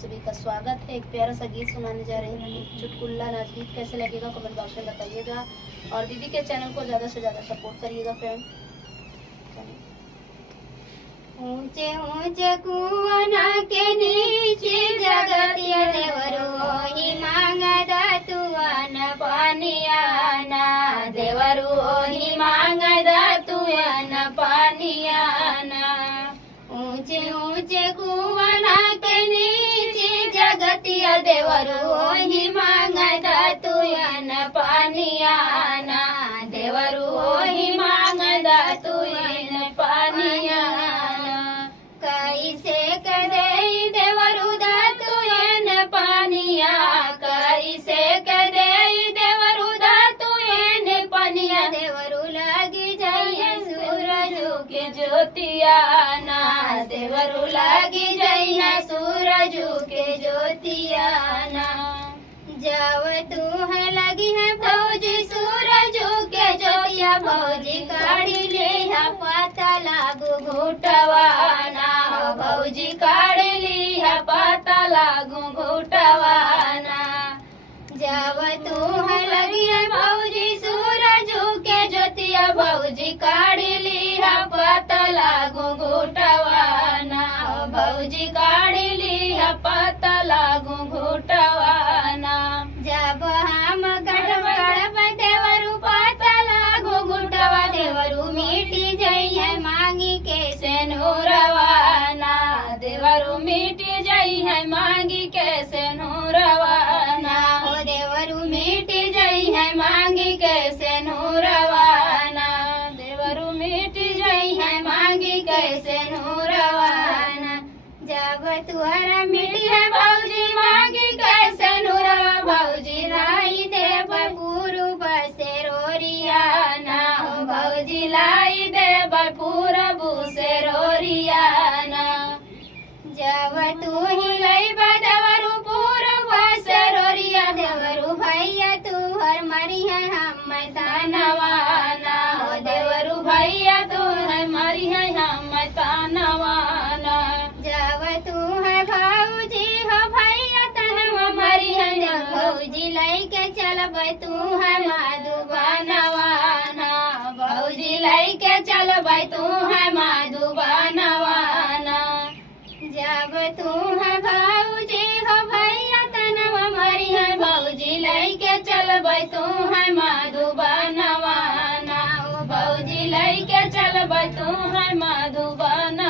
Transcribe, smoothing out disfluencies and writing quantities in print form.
सभी का स्वागत है। एक प्यारा सा गीत सुनाने जा रही हूँ, चुटकुल्ला नाच गीत। कैसे लगेगा कमेंट बॉक्स में बताइएगा और दीदी के चैनल को ज़्यादा से ज़्यादा सपोर्ट करिएगा फ्रेंड। ऊंचे ऊंचे कुआं के नीचे जगतिया देवरू ही मांगदा तुअन पानियाना, देवरू ही मांगदा तुअन पानियाना। ऊंचे ऊंचे कुआं के नीचे जगतिया देवरू ही मांगदा तुअन पानियाना, देवरू ही मांगदा तुअन पानियाना। कैसे कदे देवरू दातुयन पानिया, कैसे कदे देवरू दातुयन पानिया। देवरू लगी जाइए सूरज के ज्योतियाना, देवरू लगी जाइए सूरज के ज्योतियाना। जब तू है लगी है भौजी सूरज के ज्योतिया, भौजी काढ़ी ले पता लागू घुटवाना, भौजी काढ़ी ली पता लागू घुटवाना। जब तू है लगी है भौजी सूरज के ज्योतिया, भौजी काढ़ी ली पता लागू घुटवाना, भौजी काढ़ी ली पता लागू घुटवाना। जब हम गड़बड़ देवरू पता लागू घुटवा, देवरू मिटी जइए मांगी के सेनुरवाना, देवरू मिटी जइए मांगी के सेनुरवाना। ओ देवरू मिटी जइए मांगी के सेनुरवाना, देवरू मिटी जइए मांगी के सेनुरवाना। जब तुहरा मिली है भौजी मांगी के सेनुरवा, भौजी लाई देव पूर्व से रोरियाना, भौजी लाई देव पूरब से रोरियाना। जब तू ही लई देवरू पूरब से रोरिया, देवरू भैया तू हर मरी है हम तानवाना, देवरू भैया तू है मरी है हम तानवाना। जब तू है भौजी हो भैया तनवा मरी है, भौजी लई के चलब तू है माधुबनवाना, भौजी लई के चलब तू है माधुबनवाना। जब तू है भौजी हो भैया तनवा मरी है, भौजी लई के चलब तू है माधुबनवाना, भौजी लई के चलब तू है माधुबनवाना।